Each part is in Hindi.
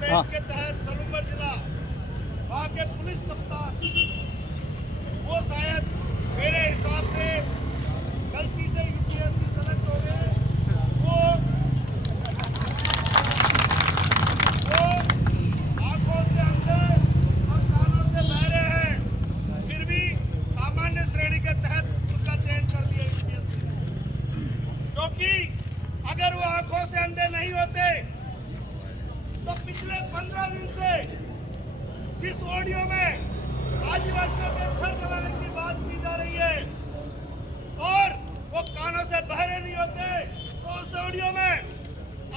रेंज के तहत सलूम्बर जिला, वहाँ के पुलिस कप्तान, वो शायद मेरे हिसाब से गलती से यूपीएससी सेलेक्ट हो गए। वो आंखों से अंधे और कानों से बहरे हैं, फिर भी सामान्य श्रेणी के तहत उनका चयन कर दिया यूपीएससी ने। क्योंकि अगर वो आंखों से अंधे नहीं होते तो पिछले 15 दिन से जिस ऑडियो में आदिवासियों के घर जलाने की बात की जा रही है और वो कानों से बहरे नहीं होते तो उस ऑडियो में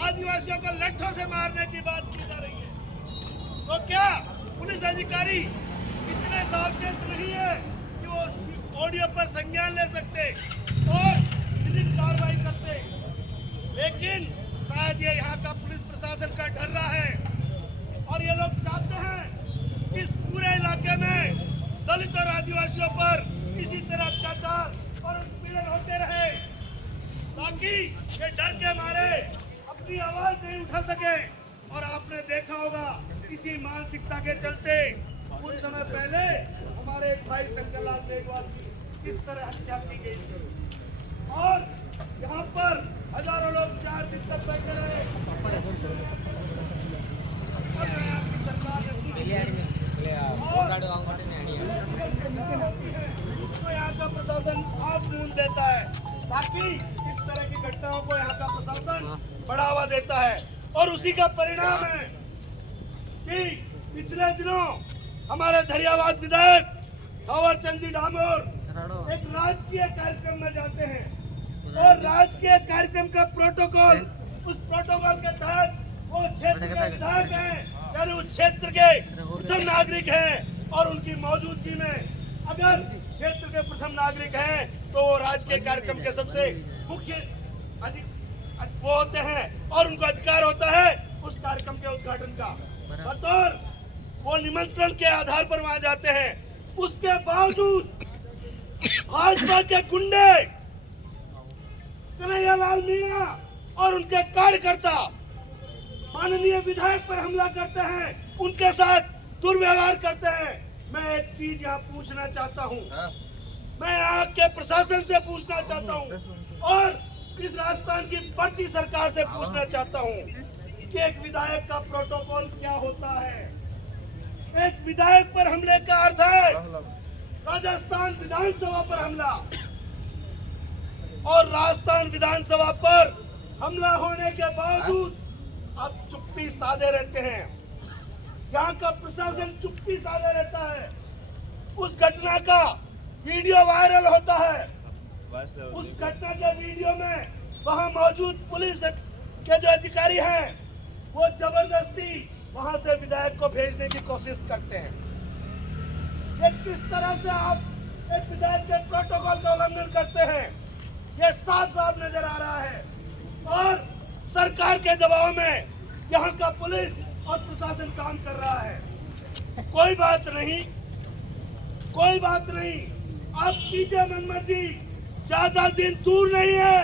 आदिवासियों को लट्ठों से मारने की बात की जा रही है। तो क्या पुलिस अधिकारी इतने सावचेत नहीं है कि वो ऑडियो पर संज्ञान ले सकते और विधिक कार्रवाई करते? लेकिन शायद ये यहाँ का पुलिस प्रशासन का डर रहा है और ये लोग चाहते हैं इस पूरे इलाके में दलित और आदिवासियों पर इसी तरह अत्याचार और उत्पीड़न होते रहे, ताकि ये डर के मारे अपनी आवाज नहीं उठा सके। और आपने देखा होगा इसी मानसिकता के चलते कुछ समय पहले हमारे एक भाई शंकर लाल मेघवाल की किस तरह हत्या की गई और यहाँ पर हजारों लोग 4 दिन तक बैठे रहे। आपकी सरकार तो यहाँ का प्रशासन आग मूंद देता है ताकि इस तरह की घटनाओं को यहाँ का प्रशासन बढ़ावा देता है। और उसी का परिणाम है कि पिछले दिनों हमारे धरियावाद विधायक थावर चंद जी डामोर एक राजकीय कार्यक्रम में जाते हैं और राजकीय कार्यक्रम का प्रोटोकॉल, उस प्रोटोकॉल के तहत वो क्षेत्र के विधायक हैं, यानी उस क्षेत्र के प्रथम नागरिक हैं और उनकी मौजूदगी में अगर क्षेत्र के प्रथम नागरिक हैं तो वो राजकीय कार्यक्रम के सबसे मुख्य वो होते हैं और उनको अधिकार होता है उस कार्यक्रम के उद्घाटन का। बतौर वो निमंत्रण के आधार पर वहां जाते हैं, उसके बावजूद भाजपा के गुंडे कन्हैयालाल मीणा और उनके कार्यकर्ता माननीय विधायक पर हमला करते हैं, उनके साथ दुर्व्यवहार करते हैं। मैं एक चीज यहाँ पूछना चाहता हूँ, मैं यहाँ के प्रशासन से पूछना चाहता हूँ और इस राजस्थान की पर्ची सरकार से पूछना चाहता हूँ कि एक विधायक का प्रोटोकॉल क्या होता है। एक विधायक पर हमले का अर्थ है राजस्थान विधानसभा पर हमला, और राजस्थान विधानसभा पर हमला होने के बावजूद आप चुप्पी साधे रहते हैं। यहाँ का प्रशासन चुप्पी साधे रहता है। उस घटना का वीडियो वायरल होता है, उस घटना के वीडियो में वहाँ मौजूद पुलिस के जो अधिकारी हैं वो जबरदस्ती वहाँ से विधायक को भेजने की कोशिश करते हैं। ये किस तरह से आप एक विधायक के प्रोटोकॉल का उल्लंघन करते हैं, ये साफ साफ नजर आ रहा है। और सरकार के दबाव में यहाँ का पुलिस और प्रशासन काम कर रहा है। कोई बात नहीं, कोई बात नहीं, आप कीजिए मनमर्जी, ज्यादा दिन दूर नहीं है।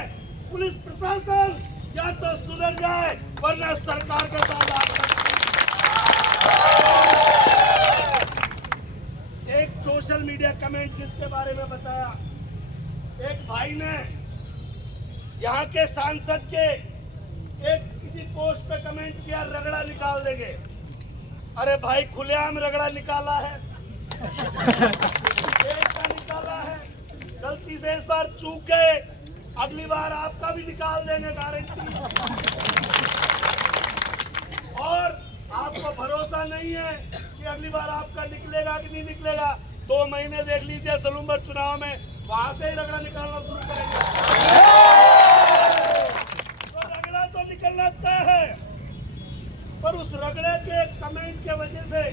पुलिस प्रशासन या तो सुधर जाए वरना सरकार के साथ। एक सोशल मीडिया कमेंट जिसके बारे में बताया, एक भाई ने यहाँ के सांसद के एक किसी पोस्ट पे कमेंट किया, रगड़ा निकाल देंगे। अरे भाई, खुलेआम रगड़ा निकाला है, एक का निकाला है, गलती से इस बार चूक गए, अगली बार आपका भी निकाल देंगे गारंटी। और आपको भरोसा नहीं है कि अगली बार आपका निकलेगा कि नहीं निकलेगा, 2 महीने देख लीजिए सलूम्बर चुनाव में, वहां से ही रगड़ा निकालना शुरू करेंगे। तो रगड़ा तो निकलना तय है, पर उस रगड़े के कमेंट के वजह से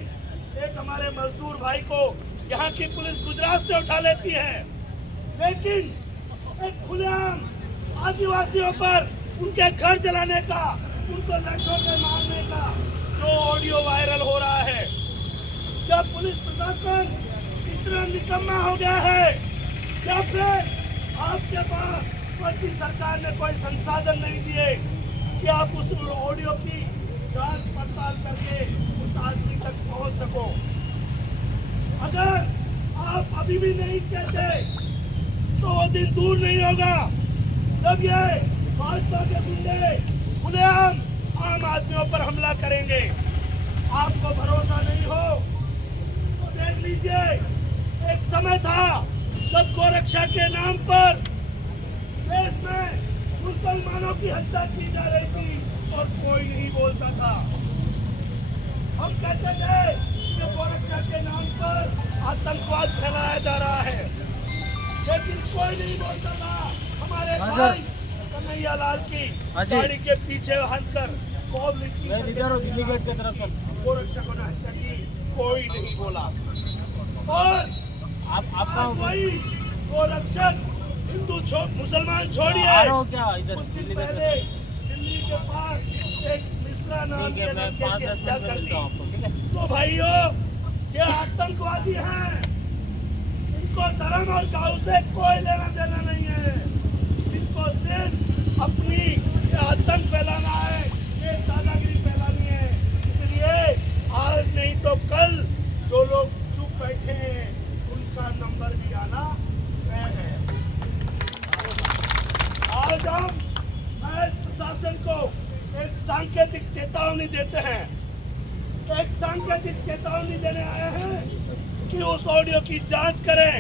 एक हमारे मजदूर भाई को यहाँ की पुलिस गुजरात से उठा लेती है। लेकिन एक खुलेआम आदिवासियों पर उनके घर जलाने का, उनको लट्ठों से मारने का जो ऑडियो वायरल हो रहा है, क्या पुलिस प्रशासन इतना निकम्मा हो गया है या फिर आपके पास कोई सरकार ने कोई संसाधन नहीं दिए कि आप उस ऑडियो की जांच पड़ताल करके उस आदमी तक पहुंच सको। अगर आप अभी भी नहीं चाहते तो वो दिन दूर नहीं होगा जब ये भाजपा के गुंडे खुलेआम आम आदमियों पर हमला करेंगे। आपको भरोसा नहीं हो तो देख लीजिए, एक समय था जब गोरक्षा के नाम पर देश में मुसलमानों की हत्या की जा रही थी और कोई नहीं बोलता था। हम कहते थे कि गोरक्षा के नाम पर आतंकवाद फैलाया जा रहा है, लेकिन कोई नहीं बोलता था। हमारे भाई कन्हैया लाल की गाड़ी के पीछे हटकर दिल्ली गेट की तरफ गोरक्षा को हत्या की, कोई नहीं बोला। और आप वही गोरक्षक हिंदू मुसलमान छोड़िए, कुछ दिन पहले दिल्ली के पास एक मिश्रा नाम के लड़के की हत्या कर दी। तो भाइयों, ये आतंकवादी हैं, इनको धर्म और गांव से कोई लेना देना नहीं है। इनको सिर्फ अपनी आतंक फैलाना है, ये दादागिरी फैलानी है। इसलिए आज नहीं तो कल जो लोग चुप बैठे हैं उनका नंबर भी आना तय है। आज हम प्रशासन को एक सांकेतिक चेतावनी देते हैं, एक सांकेतिक चेतावनी देने आए हैं कि उस ऑडियो की जांच करें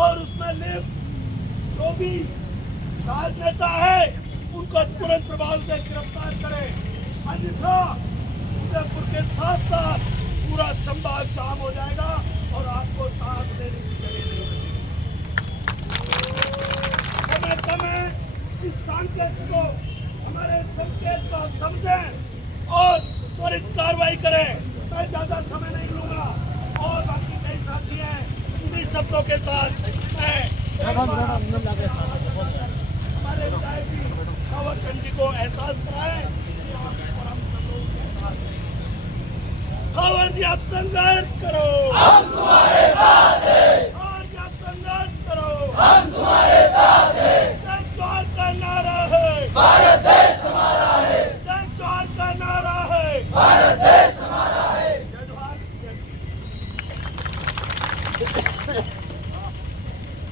और उसमें लिप्त जो भी राजनेता है उनको तुरंत प्रभाव से गिरफ्तार करें, अन्यथा उदयपुर के साथ साथ पूरा संभाग जाम हो जाएगा और आपको सांस लेने की जगह नहीं मिलेगी। समय समय इस संकेत को, हमारे संकेत को समझें और त्वरित कार्रवाई करें। मैं ज्यादा समय नहीं लूंगा और बाकी कई साथी हैं, इन्हीं शब्दों के साथ मैं हमारे विधायक थावर चंद जी को एहसास कराएं कि आप और हम सब लोग के साथ हैं। थावर जी, आप संघर्ष करो, हम तुम्हारे साथ हैं। थावर जी, आप संघर्ष करो, हम तुम्हारे साथ हैं। जय जोहार का नारा है, भारत देश हमारा है। जय जोहार का नारा है, भारत देश हमारा है। जय जोहार।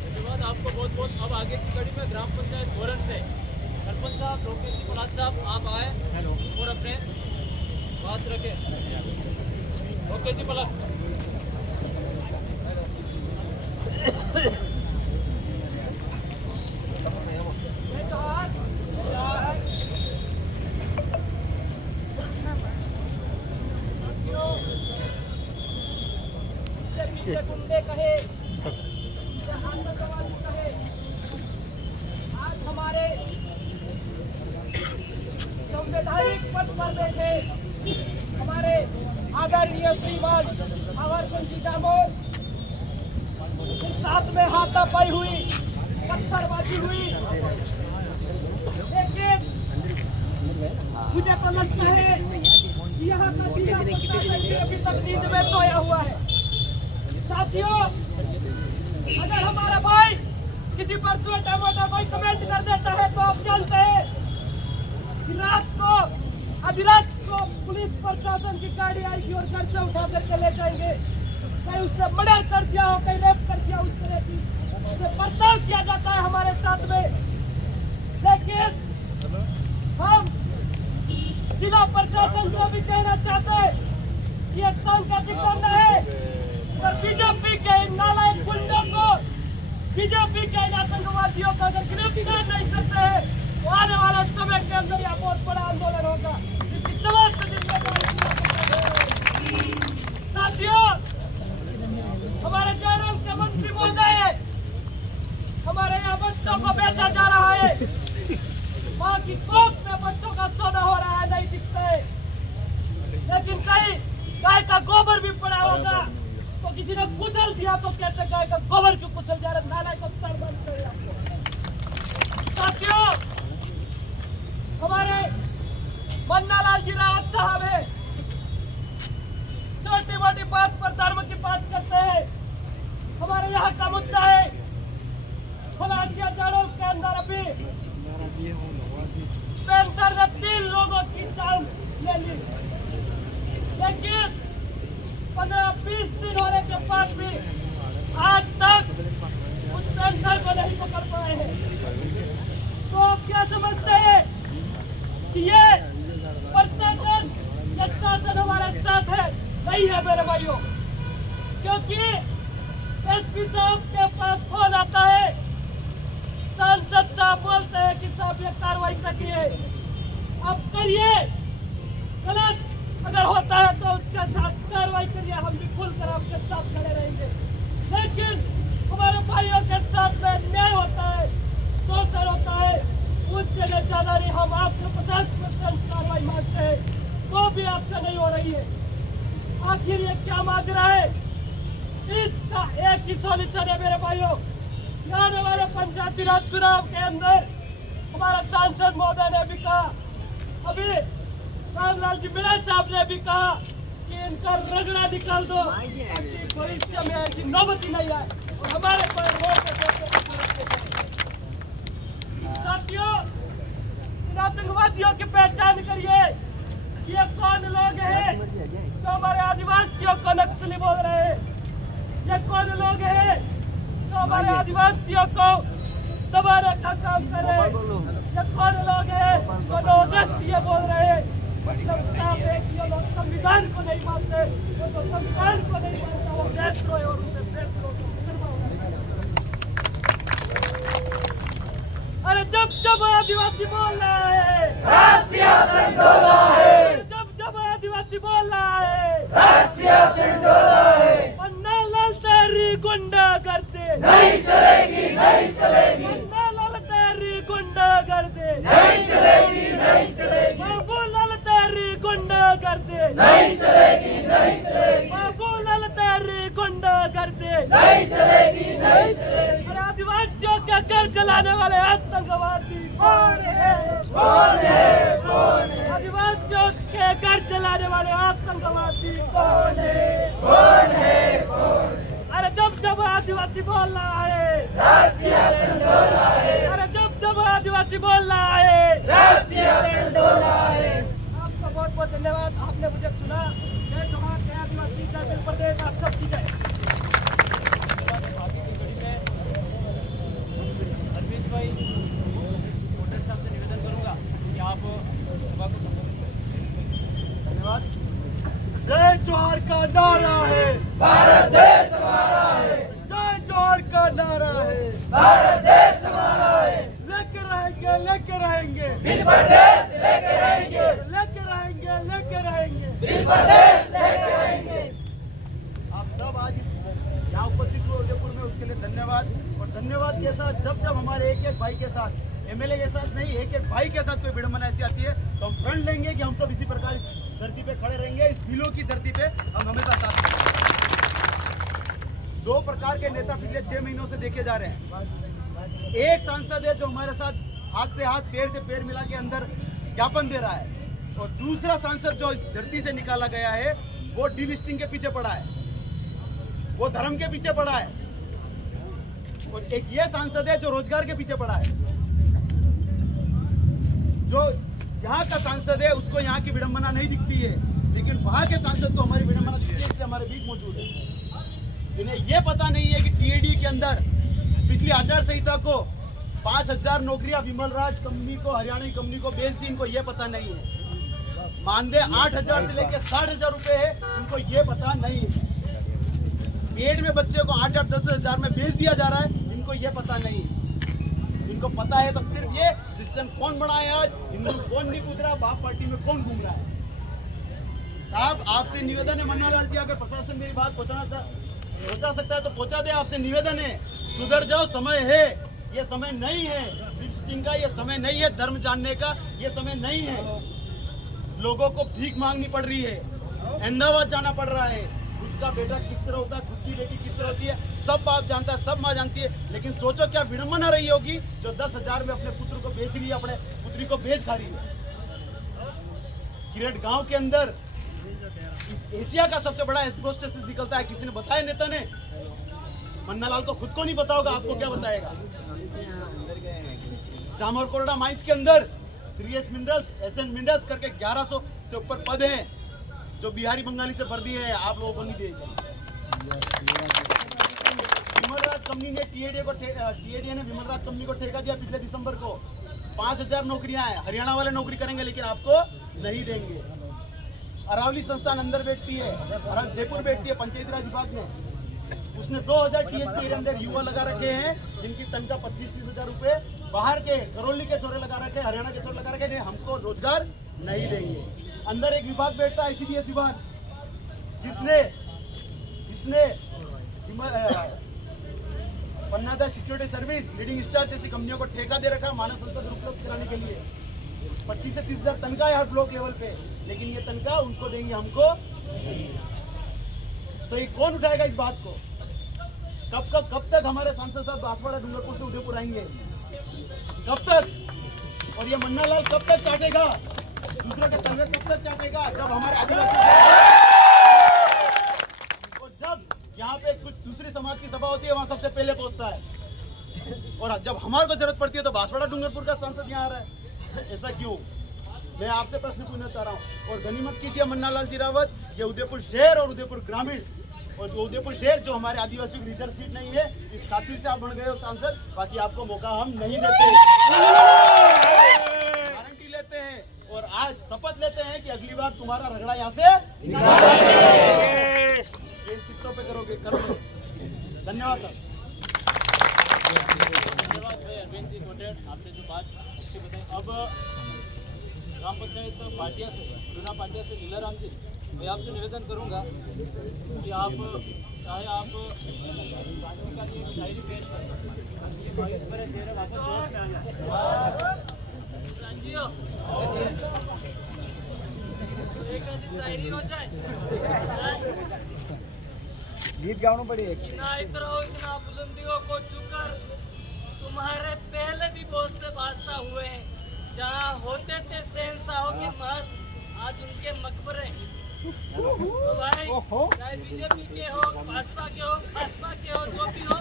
धन्यवाद आपको बहुत बहुत। अब आगे की कड़ी में ग्राम पंचायत भोरन से सरपंच साहब लोकेश जी प्रहलाद साहब आप आए और अपने बात रखें। ओके जी पलक। गुंडे कहे, आतंकवादी कहे, आज हमारे संवैधानिक पद पर बैठे हमारे आदरणीय श्रीमान थावर चंद जी डामोर, साथ में हाथापाई हुई, पत्थरबाजी हुई, लेकिन मुझे तो लगता है कि यहाँ का जिला प्रशासन अभी तक नींद में सोया हुआ है। साथियों, अगर हमारा भाई किसी पर छोटा मोटा कोई कमेंट कर देता है तो आप जानते हैं अधिराज को पुलिस प्रशासन की गाड़ी आएगी और घर से उठा करके ले जाएंगे। कहीं उसने मर्डर कर दिया हो, कहीं रेप कर दिया, उस तरह की उसे बर्ताव किया जाता है हमारे साथ में। लेकिन हम जिला प्रशासन को भी कहना चाहते हैं कि ये सांकेतिक करना है और बीजेपी के नालायक गुंडों को, बीजेपी के आतंकवादियों को अगर गिरफ्तार नहीं करते हैं तो आने वाले समय के अंदर यह बहुत बड़ा आंदोलन होगा, इसकी समस्त जिम्मेदारी। साथियों, हमारे जयराम के मंत्री महोदय, हमारे यहाँ बच्चों को बेचा जा रहा है, माँ की कोख में बच्चों का सौदा हो रहा है, नहीं दिखते। लेकिन कहीं गाय का गोबर भी पड़ा होगा तो किसी ने कुचल दिया तो कहते गाय का गोबर क्यों कुचल जा रहा, नाला को सर बंद कर। साथियों, हमारे मन्नालाल जी रावत साहब है, छोटी मोटी बात पर धर्म की बात करते हैं। हमारे यहाँ का मुद्दा है फलासिया जाड़ों के अंदर अभी 35 ने 3 लोगों की जान ले ली। लेकिन 15-20 दिन होने के बाद भी आज तक उस टेंडर को नहीं पकड़ पाए हैं। तो आप क्या समझते हैं कि ये प्रशासन या शासन हमारे साथ है? नहीं है मेरे भाइयों, क्योंकि एसपी साहब के पास फोन आता है, सांसद साहब बोलते हैं कि साहब ये कार्रवाई करिए, अब करिए, गलत अगर होता है तो उसके साथ कार्रवाई करिए, हम भी खुलकर आपके साथ खड़े रहेंगे। लेकिन हमारे भाइयों के साथ में न्याय होता है, शोषण होता है, उस जगह ज्यादा नहीं। हम आपसे 50% कार्रवाई मांगते हैं, तो भी आपसे नहीं हो रही है। आखिर ये क्या माजरा है? इसका एक ही सॉल्यूशन है मेरे भाइयों। आने वाले पंचायती राज चुनाव के अंदर हमारा सांसद महोदय ने भी कहा, अभी रामलाल जी मीणा साहब ने भी कहा कि इनका रगड़ा निकाल दो, ताकि भविष्य में ऐसी नौबत ही नहीं आए और हमारे पर साथियों, इन आतंकवादियों की पहचान करिए। ये कौन लोग हैं जो हमारे आदिवासियों को नक्सली बोल रहे हैं? ये कौन लोग हैं जो हमारे आदिवासियों को दबाने का काम कर रहे हैं? ये कौन लोग हैं जो 9 अगस्त ये बोल रहे हैं? मतलब साफ है कि ये लोग संविधान को नहीं मानते। वो तो संविधान को नहीं मानता, वो देशद्रोह है और उसे देशद्रोह को करना होगा। अरे जब आदिवासी बोल रहा है, जब आदिवासी बोल रहा है, पन्ना लाल तेरी गुंडा करते नहीं चलेगी, नहीं चलेगी। पन्ना लाल तेरी गुंडा करते नहीं चलेगी, नहीं चलेगी। बाबू लाल तेरी गुंडा करते नहीं चलेगी, नहीं चलेगी। बाबू लाल तेरी गुंडा करते नहीं चलेगी, नहीं चलेगी। और आदिवासियों का घर जलाने वाले आतंकवादी कौन है? कौन है? कौन है? आदिवासियों के घर जलाने वाले आतंकवादी कौन है? कौन है? कौन है? अरे जब आदिवासी बोल रहा है, अरे जब आदिवासी बोल रहा है, आपका बहुत बहुत धन्यवाद। आपने मुझे सुना। जय जोहार, जय आदिवासी, जय मिल प्रदेश, आप सबकी जय। अरविंद भाई, कोटक साहब से निवेदन करूंगा कि आप सभा को संबोधित करें। धन्यवाद। जय जोहार का नारा है, भारत देश हमारा है। जय जोहार का नारा है, भारत देश हमारा है। लेके रहेंगे, लेके रहेंगे, मिल प्रदेश लेके रहेंगे, लेके रहेंगे, लेके रहेंगे। मिल प्रदेश लेके रहेंगे। आप सब आज यहाँ उपस्थित हुए उदयपुर में, उसके लिए धन्यवाद। और धन्यवाद के साथ जब हमारे एक भाई के साथ, एमएलए के साथ नहीं, एक भाई के साथ कोई विडंबना ऐसी आती है तो हम प्रण लेंगे कि हम सब इसी प्रकार इस धरती पे खड़े रहेंगे। इस दिलों की धरती पे हम हमेशा साथ देंगे। 2 प्रकार के नेता पिछले 6 महीनों से देखे जा रहे हैं। एक सांसद है जो हमारे साथ हाथ से हाथ, पैर से पैर मिला के अंदर ज्ञापन दे रहा है, और दूसरा सांसद जो इस धरती से निकाला गया है वो डीलिस्टिंग के पीछे पड़ा है, वो धर्म के पीछे पड़ा है। और एक ये सांसद है जो रोजगार के पीछे पड़ा है। जो यहाँ का सांसद है उसको यहाँ की विडंबना नहीं दिखती है, लेकिन वहाँ के सांसद को हमारी विडंबना दिखती है, इसलिए हमारे बीच मौजूद है। इन्हें ये पता नहीं है कि टीएडी के अंदर पिछली आचार संहिता को 5000 नौकरियां विमल राज कंपनी को, हरियाणा की कंपनी को बेच दी, इनको ये पता नहीं है। मानदेय 8000 से लेकर 60,000 रुपए है, इनको ये पता नहीं है। पेट में बच्चे को 8-8, 10-10 में बेच दिया जा रहा है, इनको ये पता नहीं है। इनको पता है तो सिर्फ ये क्रिश्चियन कौन बना है, आज हिंदू कौन नहीं पूछ रहा, बाप पार्टी में कौन घूम रहा है। साहब आपसे निवेदन है, मन्ना लाल जी, अगर प्रशासन मेरी बात पहुंचा सकता है तो पहुंचा दे। आपसे निवेदन है, सुधर जाओ, समय है, ये समय नहीं है लिपस्टिंग का, ये समय नहीं है धर्म जानने का, ये समय नहीं है। लोगों को भीख मांगनी पड़ रही है, अहमदाबाद जाना पड़ रहा है। खुद का बेटा किस तरह होता है, खुद की बेटी किस तरह होती है, सब बाप जानता है, सब माँ जानती है। लेकिन सोचो क्या विडंबना रही होगी जो 10,000 में अपने पुत्र को बेच रही है, अपने पुत्री को बेच खा रही है। किरट गांव के अंदर इस एशिया का सबसे बड़ा एस्बेस्टोसिस निकलता है। किसी ने बताया, नेता ने, मन्ना लाल को खुद को नहीं पता होगा, आपको क्या बताएगा। जामोरकोरडा माइंस के अंदर 3S मिनरल्स, SN मिनरल्स करके 1100 से ऊपर पद हैं। जो बिहारी बंगाली से वर्दी है आप लोगों को नहीं देगा। विमलराज कंपनी ने टीएडीए ने विमलराज कंपनी को ठेका दिया पिछले दिसंबर को। 5000 नौकरियां हैं, हरियाणा वाले नौकरी करेंगे लेकिन आपको नहीं देंगे। अरावली संस्थान अंदर बैठती है, जयपुर बैठती है पंचायती राज विभाग में, उसने 2000 टीएसपी के अंदर युवा लगा रखे हैं जिनकी तनख्वाह 25-30 हजार रुपए। बाहर के करौली के छोरे लगा रखे, हरियाणा के छोरे लगा रखे, हमको रोजगार नहीं देंगे। अंदर एक विभाग बैठता है आईसीडीएस विभाग, जिसने पन्नादा सिक्योरिटी सर्विस, लीडिंग स्टार जैसी कंपनियों को ठेका दे रखा मानव संसाधन उपलब्ध कराने के लिए। 25 से 30 हजार तनख्वाह है हर ब्लॉक लेवल पे, लेकिन ये तनख्वाह उनको देंगे, हमको नहीं। तो ये कौन उठाएगा इस बात को? कब तक हमारे सांसद साहब बांसवाड़ा डूंगरपुर से उदयपुर आएंगे? कब तक? और ये मन्ना लाल कब तक चाटेगा? दूसरे का तनख्वाह कब तक चाटेगा? जब हमारे आदिवासी और जब यहाँ पे कुछ दूसरी समाज की सभा होती है वहाँ सबसे पहले पहुँचता है, और जब हमारे को जरूरत पड़ती है तो बांसवाड़ा डूंगरपुर का सांसद यहाँ आ रहा है। ऐसा क्यों? मैं आपसे प्रश्न पूछना चाह रहा हूँ। और गनीमत कीजिए मन्ना लाल जी रावत, ये उदयपुर शहर और उदयपुर ग्रामीण और जो उदयपुर शहर जो हमारे आदिवासियों की रिजर्व सीट नहीं है, इस खातिर से आप बन गए हो सांसद। बाकी आपको मौका हम नहीं देते, गारंटी लेते हैं और आज शपथ लेते हैं कि अगली बार तुम्हारा रगड़ा यहाँ से निकालेंगे। केस कितनों पे करोगे? धन्यवाद सर। धन्यवाद भाई अरविंद जी कोटेड, आपने जो बात अच्छी बताई। अब ग्राम पंचायत पाटिया से, लूना पाटिया से लीलाराम जी, मैं आपसे निवेदन करूंगा कि आप चाहे आप का एक शायरी पेश करें, मेरे चेहरे वापस जोश में आ जाए। एक शायरी हो जाए, गीत गाना पड़ेगा। इतना इतना बुलंदियों को छूकर तुम्हारे पहले भी बहुत से बादशाह हुए हैं। जहाँ होते थे शहंशाहों के महल, आज उनके मकबरे। तो भाई चाहे बीजेपी के हो, भाजपा के हो, खासपा के हो, जो भी हो,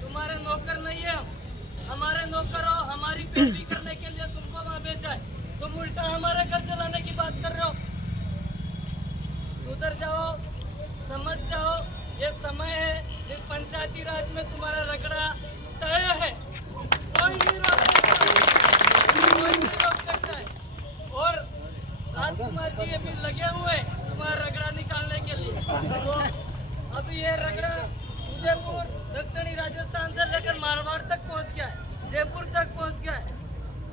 तुम्हारे नौकर नहीं है हम, हमारे नौकर हो। हमारी पैरवी करने के लिए तुमको वहाँ भेजा है, तुम उल्टा हमारे घर चलाने की बात कर रहे हो। सुधर जाओ, समझ जाओ, ये समय है। इस पंचायती राज में तुम्हारा रगड़ा तय है, कोई नहीं रोक सकता है। और राजकुमार जी ये भी लगे हुए तुम्हारा रगड़ा निकालने के लिए। तो अभी ये रगड़ा उदयपुर दक्षिणी राजस्थान से लेकर मारवाड़ तक पहुंच गया है, जयपुर तक पहुंच गया है,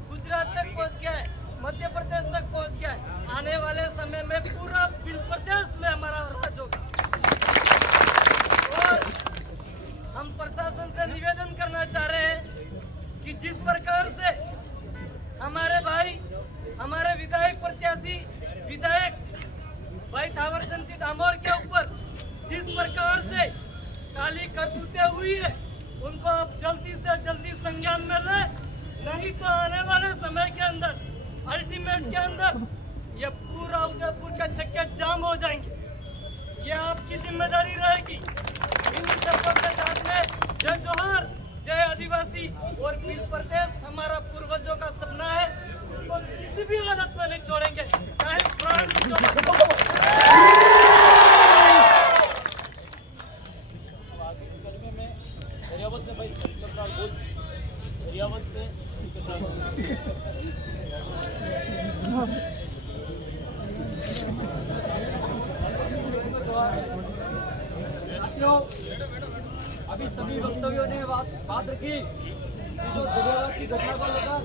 गुजरात तक पहुंच गया है, मध्य प्रदेश तक पहुंच गया है। आने वाले समय में पूरा प्रदेश में हमारा राज होगा। और हम प्रशासन से निवेदन करना चाह रहे हैं कि जिस प्रकार से हमारे भाई, हमारे विधायक प्रत्याशी विधायक भाई थावर चंद जी डामोर के ऊपर जिस प्रकार से काली करतूतें हुई है, उनको आप जल्दी से जल्दी संज्ञान में लें, नहीं तो आने वाले समय के अंदर अल्टीमेट के अंदर ये पूरा उदयपुर का चक्के जाम हो जाएंगे। ये आपकी जिम्मेदारी रहेगी। इन शब्दों के साथ में जय जोहर, जय आदिवासी और बिल प्रदेश हमारा पूर्वजों का सपना है, उसको किसी भी हालत में नहीं छोड़ेंगे, चाहे प्राण भी दरियावत से भाई संतराल बोल, दरियावत से अभी सभी वक्तव्यों ने बात रखी कि जो दरियावत की घटना को लेकर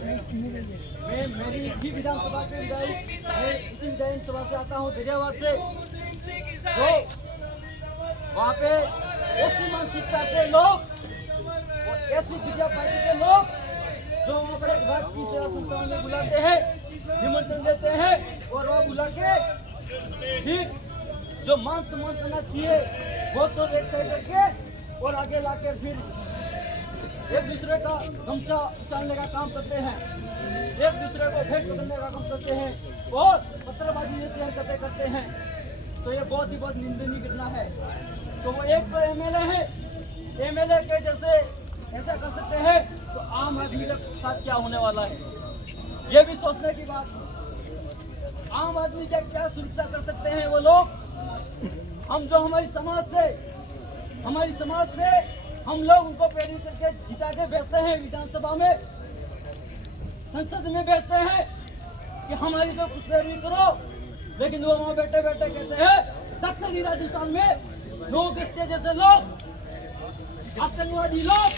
मैं मेरी ही विधानसभा से विधायक, मैं इसी विधानसभा से आता हूँ दरियावत से। तो वहाँ पे ऐसी मानसिकता के लोग और ऐसी बीजेपी पार्टी के लोग जो वहाँ पर एक राजकीय सेवा संस्थान में बुलाते हैं, निमंत्रण देते हैं और वह बुला के फिर जो मान सम्मान करना चाहिए वो तो एक साइड करके और आगे लाके फिर एक दूसरे का गमछा उछालने का काम करते हैं, एक दूसरे को भेंट करने का काम करते हैं और पत्रबाजी जैसी हरकतें करते हैं। तो ये बहुत ही बहुत निंदनीय घटना है। तो वो एक तो एमएलए है, एमएलए के जैसे ऐसा कर सकते हैं तो आम आदमी के साथ क्या होने वाला है, ये भी सोचने की बात। आम आदमी का क्या सुरक्षा कर सकते हैं वो लोग? हम जो हमारी समाज से हम लोग उनको प्रेरित करके जिता के भेजते हैं विधानसभा में, संसद में भेजते हैं कि हमारी तो कुछ पैरवी करो, लेकिन वो वहां बैठे बैठे कहते हैं दक्षिणी राजस्थान में लोग इसके जैसे लोग, आतंकवादी लोग,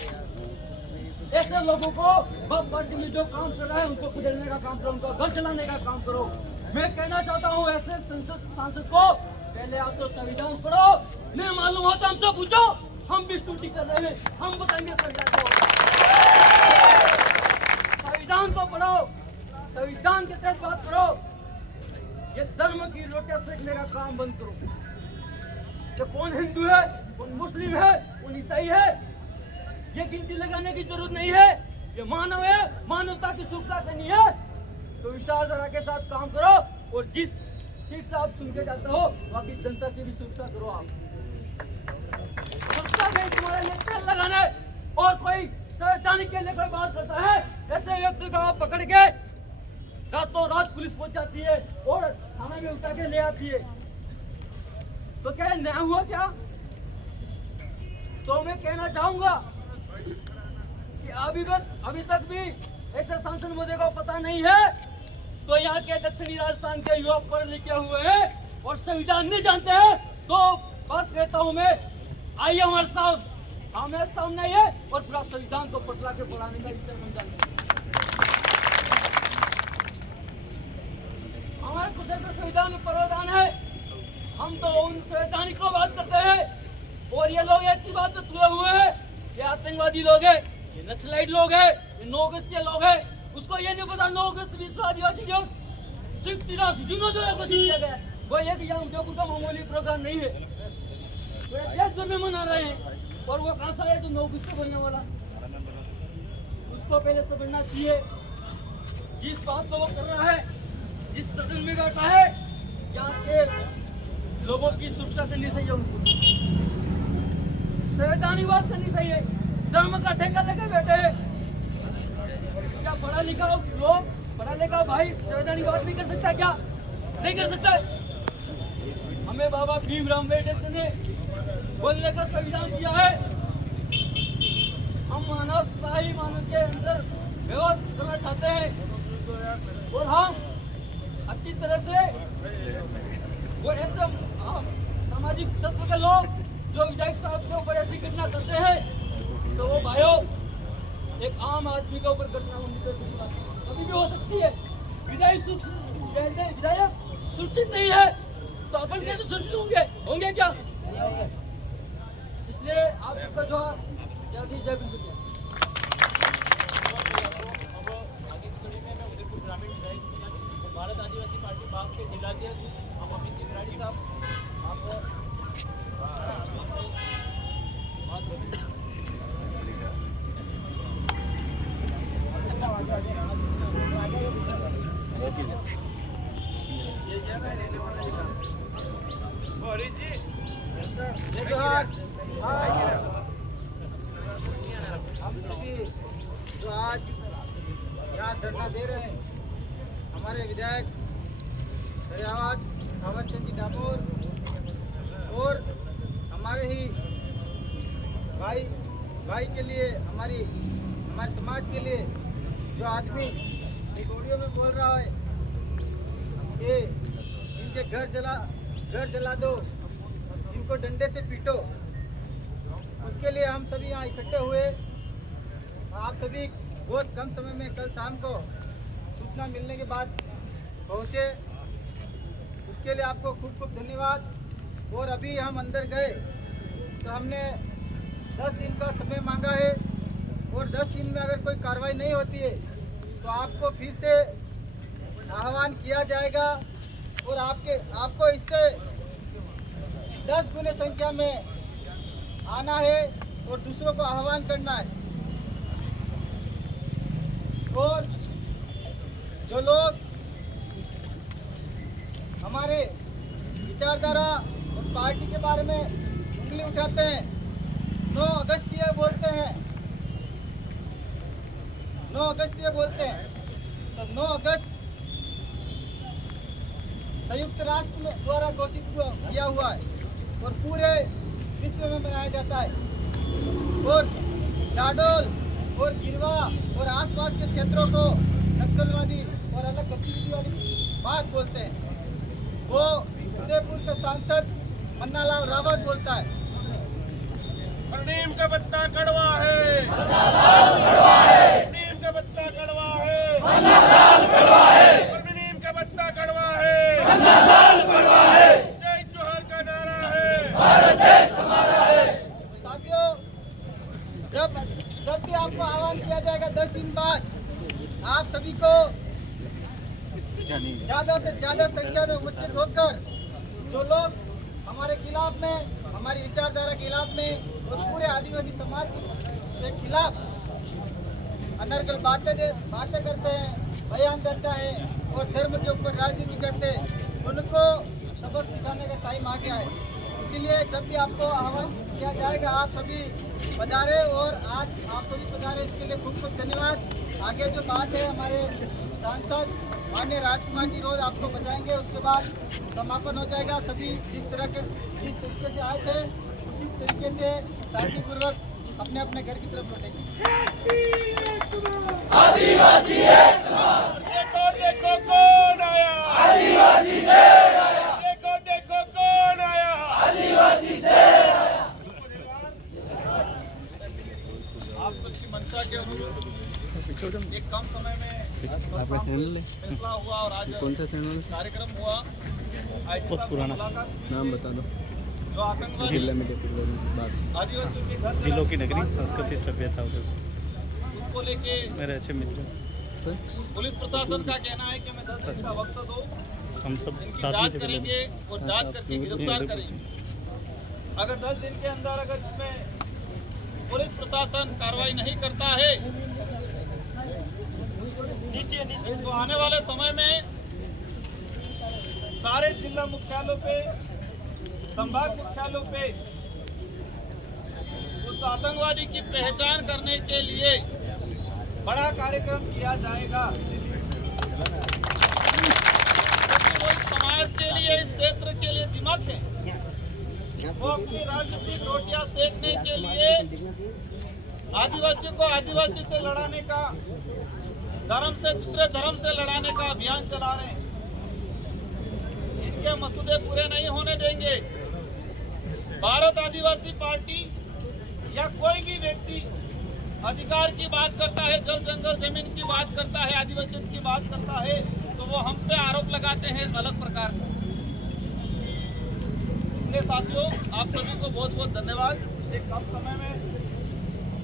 ऐसे लोगों को बाप पार्टी में जो काम कर रहा है उनको कुचलने का काम करो, उनका घर चलाने का काम करो। मैं कहना चाहता हूँ ऐसे सांसद को, पहले आप तो संविधान पढ़ो, नहीं मालूम हो तो हमसे पूछो, हम भी ड्यूटी कर रहे हैं, हम बताएंगे संविधान को। संविधान को पढ़ो, संविधान के तहत बात करो। ये धर्म की रोटियां सेकने का काम बंद करो। ये कौन हिंदू है, कौन मुस्लिम है, कौन ईसाई है, ये गिनती लगाने की जरूरत नहीं है। ये मानव है, मानवता की सुरक्षा करनी है तो विचारधारा के साथ काम करो, और जिस चीज से आप सुन के जाते हो बाकी जनता की भी सुरक्षा करो। आप सुरक्षा के तुम्हारे लिए तेल लगाना है, और कोई संवैधानिक के लिए कोई बात करता है, ऐसे व्यक्ति को आप पकड़ के रातों रात पुलिस पहुंच जाती है और थाने में उठा के ले आती है, तो क्या न्याय हुआ क्या? तो मैं कहना चाहूंगा कि अभी तक भी ऐसे सांसद मुझे को पता नहीं है, तो यहाँ के दक्षिणी राजस्थान के युवा पढ़े लिखे हुए हैं और संविधान नहीं जानते हैं, तो बात कहता हूँ मैं, आइए हमारे सामने है और पूरा संविधान को पटला के पढ़ाने का इतना समझाने। हमारे कुछ ऐसे संविधान में प्रावधान है, हम तो उन संवैधानिक को बात करते हैं, और ये लोग एक ही बात पे तुले हुए हैं, ये आतंकवादी लोग हैं, ये नक्सलाइट लोग हैं, ये 9 अगस्त के लोग हैं। उसको ये नहीं पता 9 अगस्त विश्व आदिवासी दिवस सिर्फ 83 जून को किया गया, वो एक यहाँ उद्योगों का मामूली प्रोग्राम नहीं है, वो देश भर में मना रहे हैं, और वो कहाँ सा है जो 9 अगस्त को बोलने वाला, उसको पहले समझना चाहिए। जिस बात को वो कर रहा है, जिस सदन में बैठा है, यहाँ के लोगों की सुरक्षा करनी चाहिए, उनको संवैधानिक बात करनी चाहिए। धर्म का ठेका लेकर बैठे हैं, क्या पढ़ा लिखा लोग, पढ़ा लिखा भाई संवैधानिक बात भी कर सकता है क्या? नहीं कर सकता। हमें बाबा भीमराव अम्बेडकर ने बोलने का संविधान दिया है, हम मानवता ही मानव के अंदर व्यवहार करना चाहते हैं, और हम अच्छी तरह से वो ऐसे सामाजिक तत्व के लोग जो विधायक साहब के ऊपर ऐसी घटना करते हैं, तो वो भाइयों एक आम आदमी के ऊपर घटना कभी भी हो सकती है। विधायक सुरक्षित नहीं है तो अपन कैसे सुरक्षित होंगे क्या? इसलिए आप सबका जवाब जल्दी जय बिल्कुल। अब आगे की कड़ी में मैं उदयपुर ग्रामीण विधायक भारत आदिवासी पार्टी बाग के जिलाध्यक्ष हम अमित जिगराड़ी साहब, आप हम सभी जो आज यहाँ धरना दे रहे हैं, हमारे विधायक दरियावाद थावर चंद जी डामोर और हमारे ही भाई के लिए, हमारे समाज के लिए जो आदमी एक ऑडियो में बोल रहा है कि इनके घर जला दो, इनको डंडे से पीटो, उसके लिए हम सभी यहाँ इकट्ठे हुए। आप सभी बहुत कम समय में कल शाम को सूचना मिलने के बाद पहुँचे, उसके लिए आपको खूब खूब धन्यवाद। और अभी हम अंदर गए तो हमने 10 दिन का समय मांगा है, और 10 दिन में अगर कोई कार्रवाई नहीं होती है तो आपको फिर से आह्वान किया जाएगा, और आपको इससे 10 गुने संख्या में आना है और दूसरों को आह्वान करना है। और जो लोग हमारे विचारधारा और पार्टी के बारे में उंगली उठाते हैं, 9 अगस्तीय बोलते हैं, 9 अगस्तीय बोलते हैं, तो 9 अगस्त संयुक्त राष्ट्र में द्वारा घोषित किया हुआ है और पूरे विश्व में मनाया जाता है। और चाडोल और गिरवा और आसपास के क्षेत्रों को नक्सलवादी और अलग गतिविधि वाली बात बोलते हैं। वो उदयपुर का सांसद मन्नालाल रावत बोलता है। और नीम का पत्ता कड़वा है, नीम का पत्ता कड़वा है, और भी नीम का पत्ता कड़वा है, जय जोहर का नारा है। साथियों, जब भी आपको आह्वान किया जाएगा 10 दिन बाद, आप सभी को ज्यादा से ज्यादा संख्या में उपस्थित होकर जो लोग हमारे खिलाफ में, हमारी विचारधारा के खिलाफ में और पूरे आदिवासी समाज के खिलाफ अनर्गल बातें करते हैं, बयान देता है और धर्म के ऊपर राजनीति करते हैं, उनको सबक सिखाने का टाइम आ गया है। इसीलिए जब भी आपको आह्वान किया जाएगा आप सभी पधारे, और आज आप सभी पधारे इसके लिए खूब खूब धन्यवाद। आगे जो बात है हमारे सांसद माननीय राजकुमार जी रोज आपको बताएंगे, उसके बाद समापन हो जाएगा। सभी जिस तरीके से आए थे उसी तरीके से शांतिपूर्वक अपने अपने घर की तरफ लौटेंगे। आदिवासी एक समान, देखो देखो कौन आया, आदिवासी से आया, देखो देखो कौन आया, आदिवासी से आया। आप सबकी मंशा के अनुरूप एक कम समय में फैसला हुआ और आज कौन सा कार्यक्रम हुआ। बहुत पुराना नाम बता दो। जो आतंकवादी जिले में आदिवासियों के घर जिलों की नगरी संस्कृति सभ्यता उसको लेके मेरे अच्छे मित्र पुलिस प्रशासन का कहना है कि हमें 10 दिन का वक्त दो, हम सब इनकी साथ में जांच थे करेंगे और जांच करके गिरफ्तार करेंगे। अगर 10 दिन के अंदर अगर इसमें पुलिस प्रशासन कार्रवाई नहीं करता है तो आने वाले समय में सारे जिला मुख्यालयों पे, संभाग मुख्यालयों पे उस आतंकवादी की पहचान करने के लिए बड़ा कार्यक्रम किया जाएगा। वो इस समाज के लिए, इस क्षेत्र के लिए दिमाग है। वो अपनी राजनीतिक रोटियां सेकने के लिए आदिवासियों को आदिवासी से लड़ाने का, धर्म से दूसरे धर्म से लड़ाने का अभियान चला रहे हैं। इनके मसूदे पूरे नहीं होने देंगे। भारत आदिवासी पार्टी या कोई भी व्यक्ति अधिकार की बात करता है, जल जंगल जमीन की बात करता है, आदिवासी की बात करता है, तो वो हम पे आरोप लगाते हैं अलग प्रकार का। इसलिए साथियों, आप सभी को बहुत बहुत धन्यवाद। एक कम समय में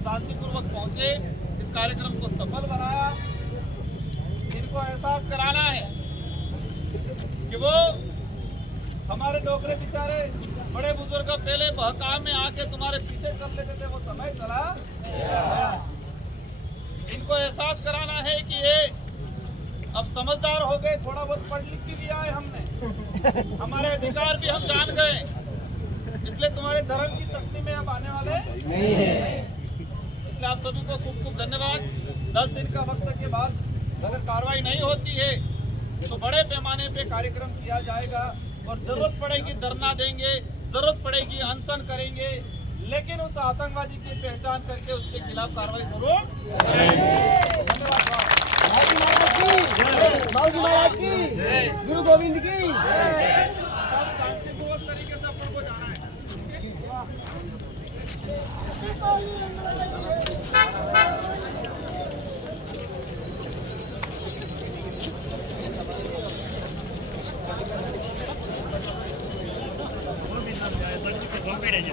शांतिपूर्वक पहुंचे, इस कार्यक्रम को सफल बनाया। इनको एहसास कराना है कि वो हमारे डोगरे बेचारे बड़े बुजुर्ग पहले बहकाव में आके तुम्हारे पीछे कर लेते थे, वो समय चला गया। इनको एहसास कराना है कि ये अब समझदार हो गए, थोड़ा बहुत पढ़ लिख भी लिया है हमने, हमारे अधिकार भी हम जान गए, इसलिए तुम्हारे धर्म की चटनी में अब आने वाले नहीं है। इसलिए आप सभी को खूब खूब धन्यवाद। 10 दिन का वक्त के बाद अगर कार्रवाई नहीं होती है तो बड़े पैमाने पे कार्यक्रम किया जाएगा और जरूरत पड़ेगी धरना देंगे, जरूरत पड़ेगी अनशन करेंगे, लेकिन उस आतंकवादी की पहचान करके उसके खिलाफ कार्रवाई जरूर करेंगे। धन्यवाद। बाबूजी महाराज की, गुरु गोविंद की। शांतिपूर्वक तरीके से अपन को जाना है। दोन पिढ्याचे